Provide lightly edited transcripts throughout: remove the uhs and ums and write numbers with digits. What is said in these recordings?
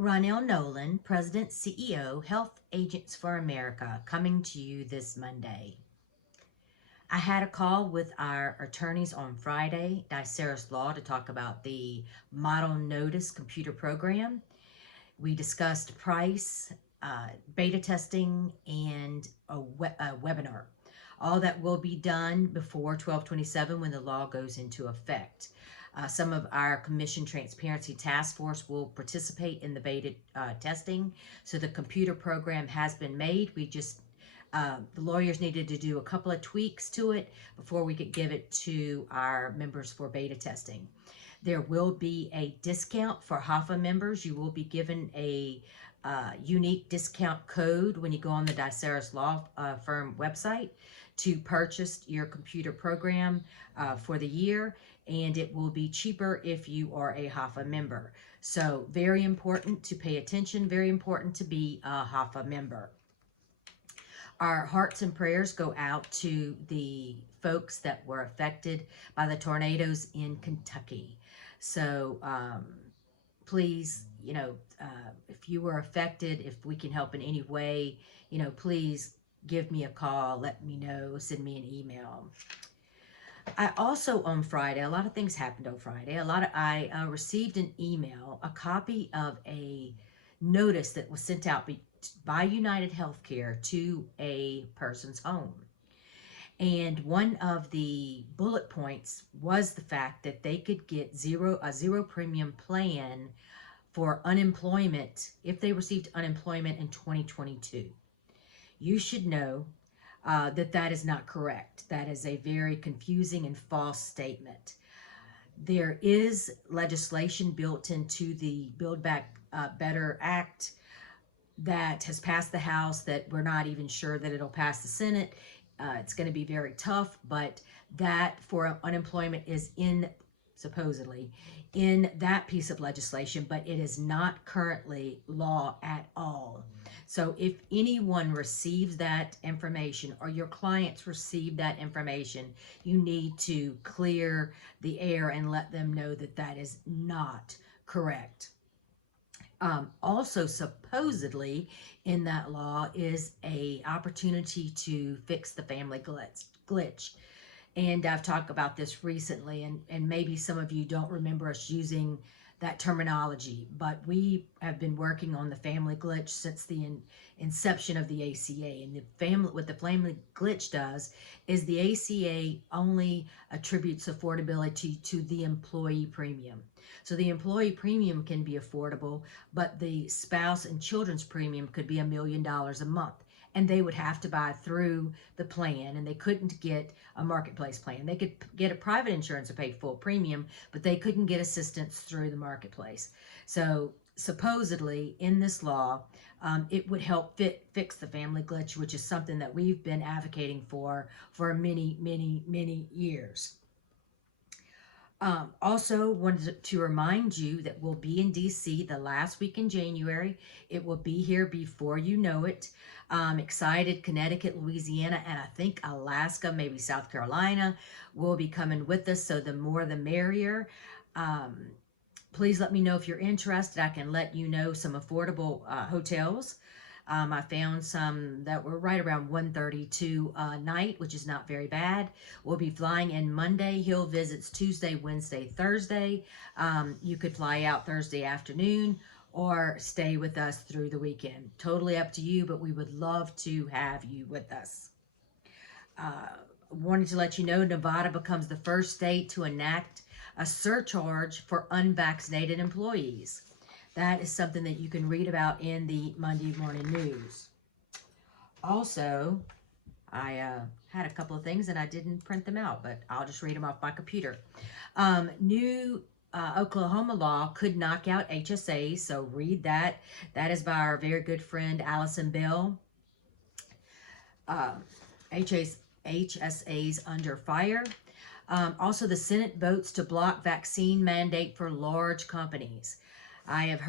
Ronell Nolan, President, CEO, Health Agents for America, coming to you this Monday. I had a call with our attorneys on Friday, Diceris Law, to talk about the Model Notice computer program. We discussed price, beta testing, and a webinar. All that will be done before 12/27 when the law goes into effect. Some of our Commission Transparency Task Force will participate in the beta testing. So the computer program has been made. The lawyers needed to do a couple of tweaks to it before we could give it to our members for beta testing. There will be a discount for HAFA members. You will be given a unique discount code when you go on the Diceris Law Firm website to purchase your computer program for the year, and it will be cheaper if you are a HAFA member. So very important to pay attention, very important to be a HAFA member. Our hearts and prayers go out to the folks that were affected by the tornadoes in Kentucky. So please, if you were affected, if we can help in any way, please give me a call, let me know, send me an email. I also, on Friday, a lot of things happened on Friday. I received an email, a copy of a notice that was sent out by United Healthcare to a person's home. And one of the bullet points was the fact that they could get a zero premium plan for unemployment if they received unemployment in 2022. You should know that is not correct. That is a very confusing and false statement. There is legislation built into the Build Back Better Act that has passed the House that we're not even sure that it'll pass the Senate. It's going to be very tough, but that for unemployment is supposedly in that piece of legislation, but it is not currently law at all. So if anyone receives that information or your clients receive that information, you need to clear the air and let them know that that is not correct. Also, supposedly in that law is a opportunity to fix the family glitch. And I've talked about this recently, and maybe some of you don't remember us using that terminology, but we have been working on the family glitch since the inception of the ACA. And what the family glitch does is the ACA only attributes affordability to the employee premium. So the employee premium can be affordable, but the spouse and children's premium could be $1 million a month. And they would have to buy through the plan, and they couldn't get a marketplace plan. They could get a private insurance and pay full premium, but they couldn't get assistance through the marketplace. So supposedly in this law, it would help fix the family glitch, which is something that we've been advocating for many, many, many years. Also wanted to remind you that we'll be in DC the last week in January. It will be here before you know it. Excited. Connecticut, Louisiana, and I think Alaska, maybe South Carolina will be coming with us. So the more the merrier. Please let me know if you're interested. I can let you know some affordable hotels. I found some that were right around $132 a night, which is not very bad. We'll be flying in Monday. He'll visits Tuesday, Wednesday, Thursday. You could fly out Thursday afternoon or stay with us through the weekend. Totally up to you, but we would love to have you with us. Wanted to let you know Nevada becomes the first state to enact a surcharge for unvaccinated employees. That is something that you can read about in the Monday morning news. Also, I had a couple of things and I didn't print them out, but I'll just read them off my computer. New Oklahoma law could knock out HSAs, so read that. That is by our very good friend Allison Bell. HSAs under fire. Also, the Senate votes to block vaccine mandate for large companies. I have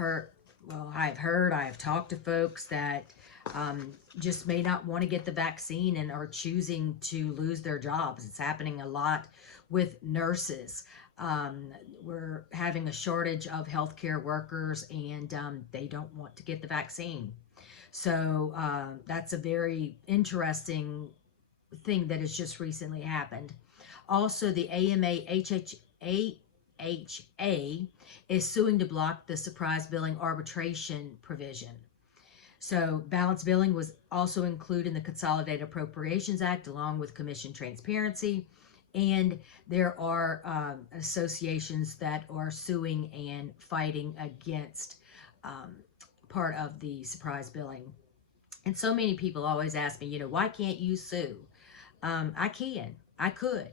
talked to folks that just may not want to get the vaccine and are choosing to lose their jobs. It's happening a lot with nurses. Um, we're having a shortage of healthcare workers, and they don't want to get the vaccine. So that's a very interesting thing that has just recently happened. Also, the AHA is suing to block the surprise billing arbitration provision. So, balance billing was also included in the Consolidated Appropriations Act along with commission transparency. And there are associations that are suing and fighting against um, part of the surprise billing. And so many people always ask me, why can't you sue? I could,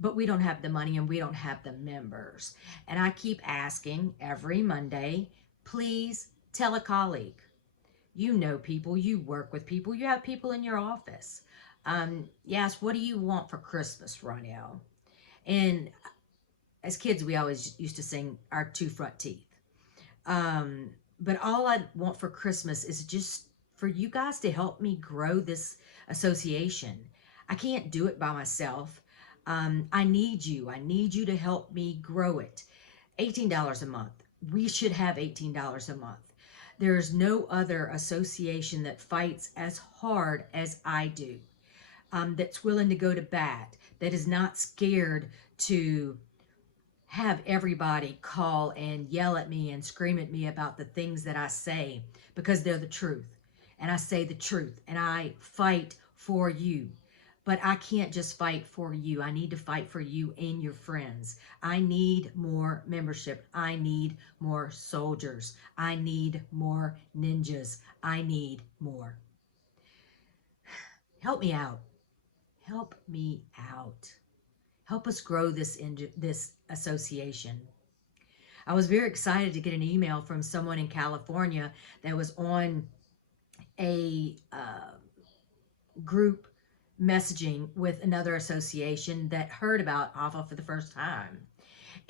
but we don't have the money and we don't have the members. And I keep asking every Monday, please tell a colleague. You know people, you work with people, you have people in your office. Yes, what do you want for Christmas, Ronell? And as kids, we always used to sing our two front teeth. Um, but all I want for Christmas is just for you guys to help me grow this association. I can't do it by myself. I need you. I need you to help me grow it. $18 a month. We should have $18 a month. There is no other association that fights as hard as I do, that's willing to go to bat, that is not scared to have everybody call and yell at me and scream at me about the things that I say because they're the truth. And I say the truth and I fight for you. But I can't just fight for you. I need to fight for you and your friends. I need more membership. I need more soldiers. I need more ninjas. I need more. Help me out. Help me out. Help us grow this association. I was very excited to get an email from someone in California that was on a group messaging with another association that heard about HAFA for the first time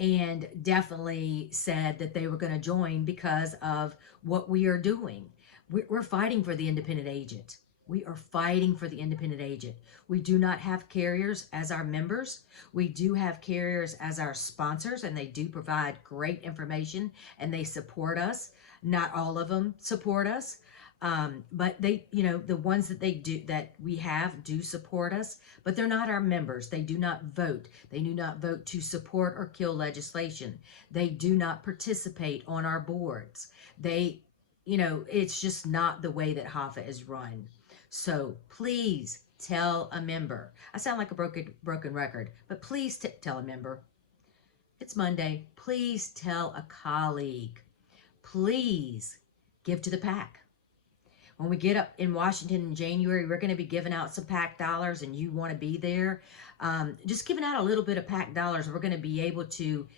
and definitely said that they were going to join because of what we are doing. We're fighting for the independent agent. We are fighting for the independent agent. We do not have carriers as our members. We do have carriers as our sponsors, and they do provide great information and they support us. Not all of them support us. But they, the ones that they do, that we have, do support us, but they're not our members. They do not vote. They do not vote to support or kill legislation. They do not participate on our boards. They, it's just not the way that HAFA is run. So please tell a member. I sound like a broken record, but please tell a member. It's Monday. Please tell a colleague. Please give to the PAC. When we get up in Washington in January, we're going to be giving out some PAC dollars, and you want to be there. Just giving out a little bit of PAC dollars, we're going to be able to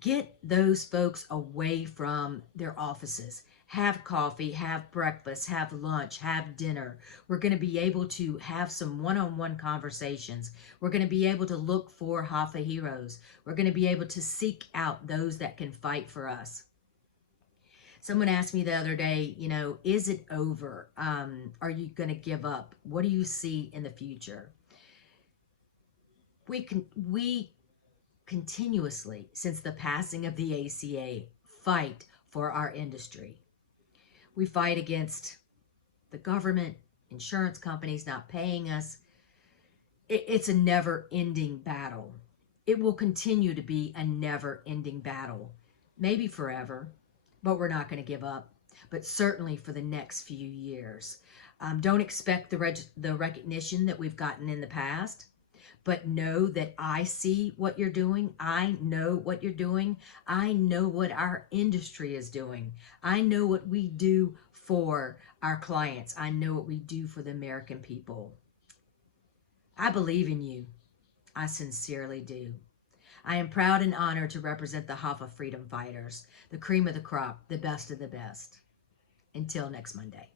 get those folks away from their offices. Have coffee, have breakfast, have lunch, have dinner. We're going to be able to have some one-on-one conversations. We're going to be able to look for HAFA heroes. We're going to be able to seek out those that can fight for us. Someone asked me the other day, is it over? Are you going to give up? What do you see in the future? We continuously, since the passing of the ACA, fight for our industry. We fight against the government, insurance companies not paying us. It's a never-ending battle. It will continue to be a never-ending battle, maybe forever, but we're not going to give up, but certainly for the next few years. Don't expect the recognition that we've gotten in the past, but know that I see what you're doing. I know what you're doing. I know what our industry is doing. I know what we do for our clients. I know what we do for the American people. I believe in you. I sincerely do. I am proud and honored to represent the HAFA freedom fighters, the cream of the crop, the best of the best. Until next Monday.